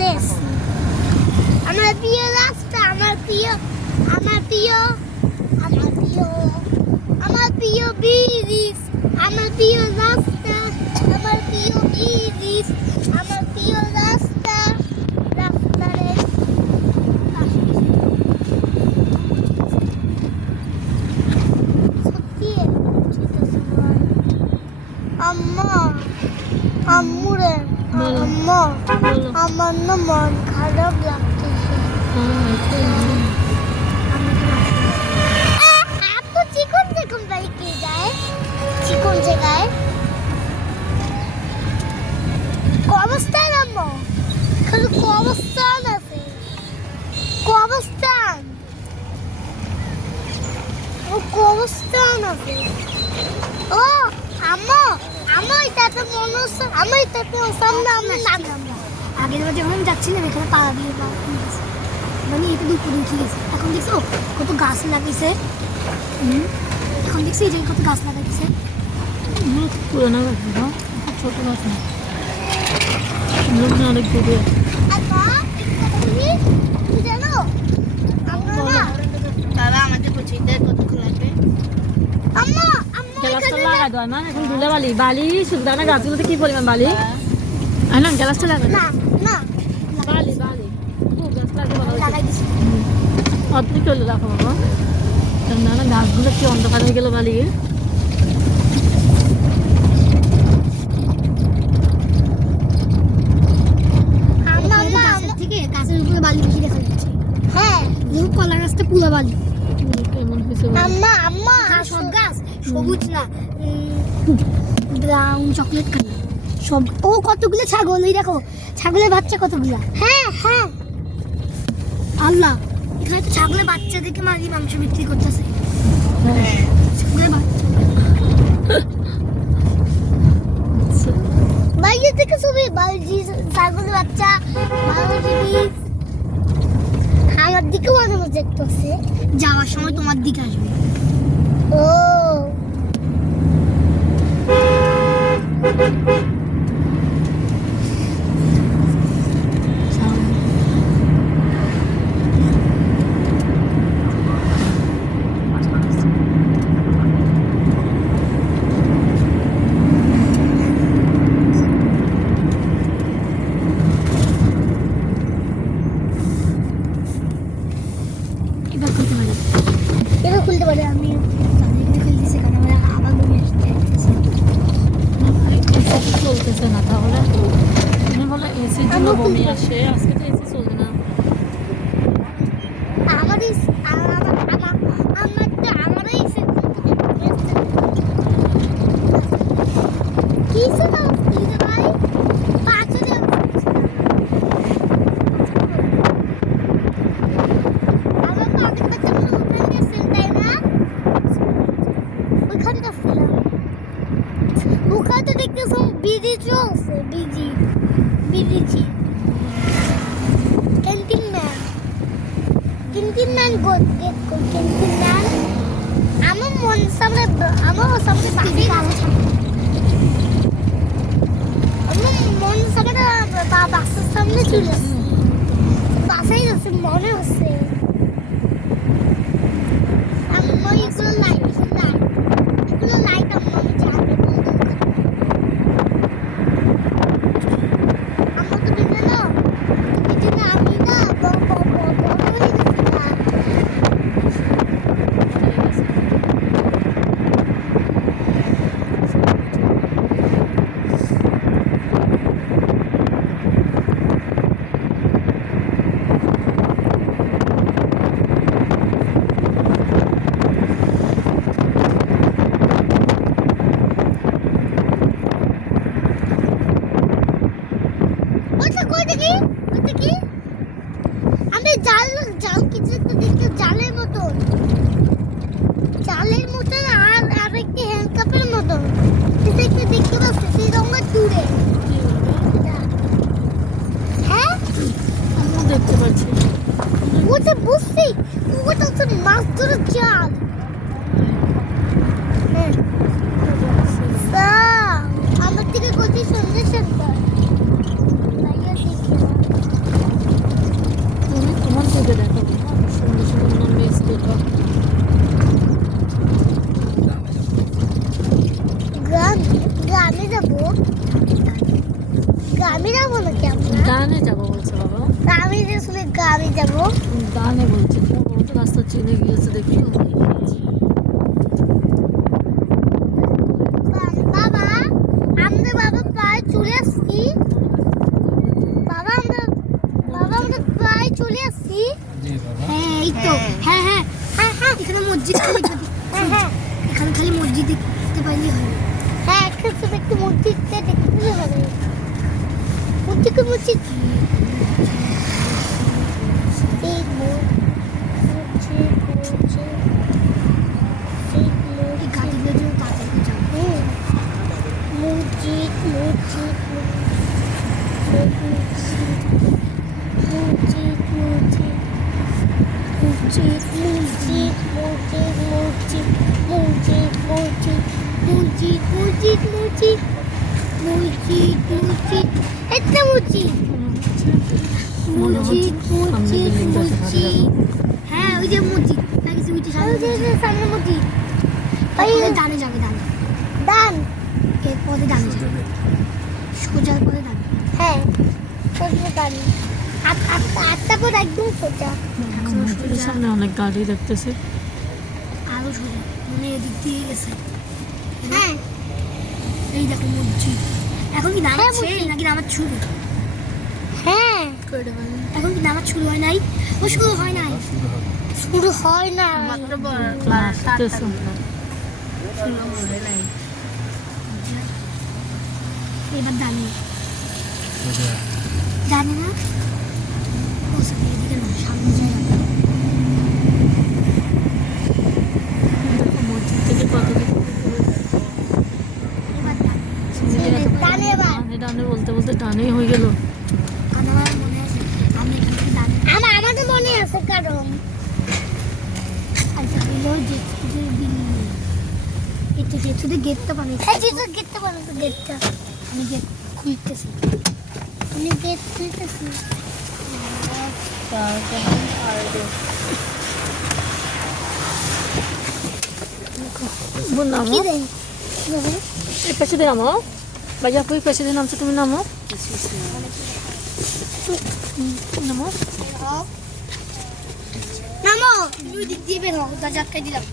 রাস্তাতে এসেছি। আমার প্রিয় রাস্তা, আমার প্রিয় ব্রিজ, আমার প্রিয় রাস্তা, আমার প্রিয় ব্রিজ, আমার প্রিয় রাস্তা, রাস্তারে সত্যি আম্মা আম্মুরে আম্মা আমার না মন খারাপ লাগতেছে। আপু চিকন চিকন বাইকে যায়, চিকন জায়গায় কবস্থান আম্মা, খালি কবস্থান আছে, কবস্থান ও কবস্থান আছে। ও আম্মা আম্মা এটাতে মনে হচ্ছে, আমি এটাতে সামনে আমি নামলাম। আগের বার যখন যাচ্ছিলাম এখানে পাড়া দিয়ে মানে এটা দুপুরে উঠে গেছে। এখন দেখছো কত গাছ লাগিয়েছে, এখন দেখছি এই কত গাছ লাগাইছে। পুরোনো গাছ না, ছোট গাছ না, অনেক দূরে। জানো আমরা না বাবা আমাদের পৌঁছাইতে কতক্ষণ লাগবে? আম্মা গ্যালাসটা লাগাই দাও না, এখন ধুলে বালি সুবিধা না, গাছগুলোতে কি পরিমাণ বালি। না গ্যালাসটা লাগাই না না বালি খুব গাছ লাগাই দিছি। অর্ধেক চলে রাখো বাবা, না গাছগুলো কি অন্ধকার হয়ে গেল বালি। থেকে গাছের উপরে বালি বেশি দেখা যাচ্ছে। হ্যাঁ কলা গাছটা পুরো বালি। কেমন হয়েছে আম্মা সব গাছ সবুজ না, ব্রাউন চকলেট কালার সব। ও কতগুলো ছাগল, এই দেখো ছাগলের বাচ্চা কতগুলো। হ্যাঁ হ্যাঁ আল্লাহ, এখানে তো ছাগলের বাচ্চা দেখে মাংস বিক্রি করতেছে। ছাগলের বাচ্চা বাইরে থেকে ছবি, ছাগলের বাচ্চা ভালো জিনিস। আমার দিকেও মাঝে মাঝে দেখতেছে, যাওয়ার সময় তোমার দিকে আসবে। ও এবার খুলতে পারি আমি। খুলতেছে কারণ আমার আবার বমি আসছে। চলতেছে না, তাহলে তুমি বলো এসির জন্য বমি আসে, আজকে তো এসি চলবে না। আমারই কিছু না ভাই পাঁচরে আমার পাঁচের বাচ্চা মনে ওখানে গেছেন তাই না? ওইখানে গেছিলাম, ওখানে তো দেখতেছ বিজি চলছে, busy canteen man gate canteen man আমার সামনে বাসে আমার মন সামনে বাসের সামনে চলে আসছে, বাসাই যাচ্ছে মনে হচ্ছে। আমার এগুলো লাইট আম্মা আমি যাবে বলতে আমার তো বিভিন্ন আমি না বড় হয়ে গেছি না। ওইটা কি আমি জাল কিছু একটা দেখতে, জালের মতন আর একটি হ্যান্ডকাপের মতন দেখতে পাচ্ছি সেই রঙের দূরে। হ্যাঁ আমিও দেখতে পাচ্ছি, ওটা বুঝছি, ওটা হচ্ছে মাছ ধরার জাল। আমার থেকে কত সুন্দর সুন্দর গ্রামে যাবো নাকি আমরা? ডানে যাবো বলছে বাবা। আমি যে শুনে গ্রামে যাবো। ডানে বলছে, ও তো রাস্তা চিনে গিয়েছে দেখি। বাবা, আমরা বাবা প্রায় চলে আসছি। বাবা আমরা প্রায় চলে আসছি। হ্যাঁ এই তো, হ্যাঁ হ্যাঁ হ্যাঁ হ্যাঁ, এখানে মসজিদ খালি হ্যাঁ হ্যাঁ, এখানে খালি মসজিদ দেখতে পাইলেই হবে। হ্যাঁ এখানে শুধু একটু মসজিদটা দেখতেই হবে। মসজিদ হ্যাঁ ওই যে মসজিদ সামনে মসজিদ, ডানে যাবে ডান এর পরে ডানে যাবে, সোজা করে ডান। হ্যাঁ সোজা ডান, আটটা পর একদম সোজা। সামনে অনেক গাড়ি দেখতেছে। আরো সোজা মানে এদিক দিয়ে গেছে। হ্যাঁ এই দেখো মসজিদ। এখন কি নামাজ নাকি নামাজ শুরু? হ্যাঁ এখন কি নামাজ শুরু হয় নাই? ও শুরু হয় নাই, শুরু হয় না। মাত্র ক্লাস আসতেছে। শুরু হয় নাই। এবার দাঁড়িয়ে জানি না ও সামনে এদিকে না, সামনে যাই আমরা। মসজিদ থেকে কত এবার ডানে এবার ডানে বলতে বলতে ডানেই হয়ে গেল। আমার মনে আছে আমি এখান থেকে ডানে, আমাদের মনে আছে কারণ আচ্ছা হলো যে এটা যে শুধু গেটটা বানিয়েছে। এই যে গেটটা বানাতো, গেটটা আমি গেট খুলতেছি, আমি গেট খুলতেছি। বোন নামো, কি দেন এই পাশে দিয়ে নামো। বাজা আপু এই পাশে দিয়ে নামছো, তুমি নামো নামো। নামো, দুই দিক দিয়ে বের হও, দরজা আটকাই দিলাম।